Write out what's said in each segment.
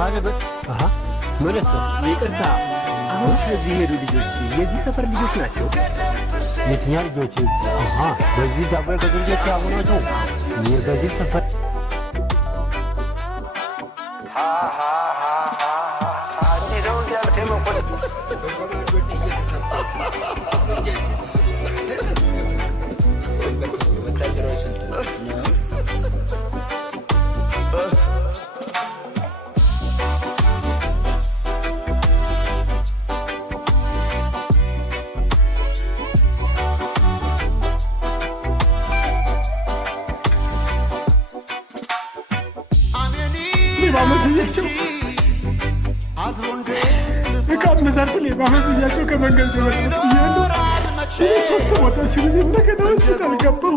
ማለት አሃ ማለት ይቅርታ አሁን ከዚህ ሄዱ ልጆች የዚህ ሰፈር ልጆች ናቸው የትኛው ልጆች አሃ በዚህ ዳቦ ገዝልጆች አሁናቸው የዚህ ሰፈር ባመስያቸው እቃም መዛርት ላይ ባመስያቸው ከመንገድ ዘመጥኩት እያሉ ሶስት ቦታ ሲሉኝ እንደገና ሆስፒታል ገባሁ።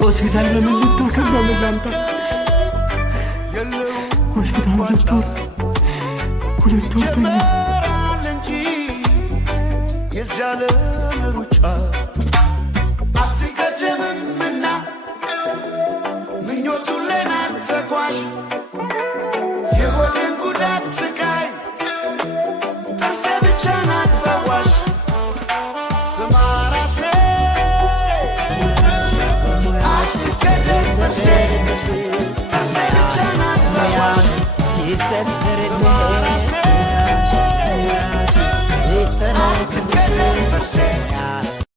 ሆስፒታል በምን ልትወስድ በምን ላምጣ? ሆስፒታል ሁለት ወር ተኛ። የዚያለም ሩጫ አትቀደምምና ምኞቱን ለናንተ ጓዥ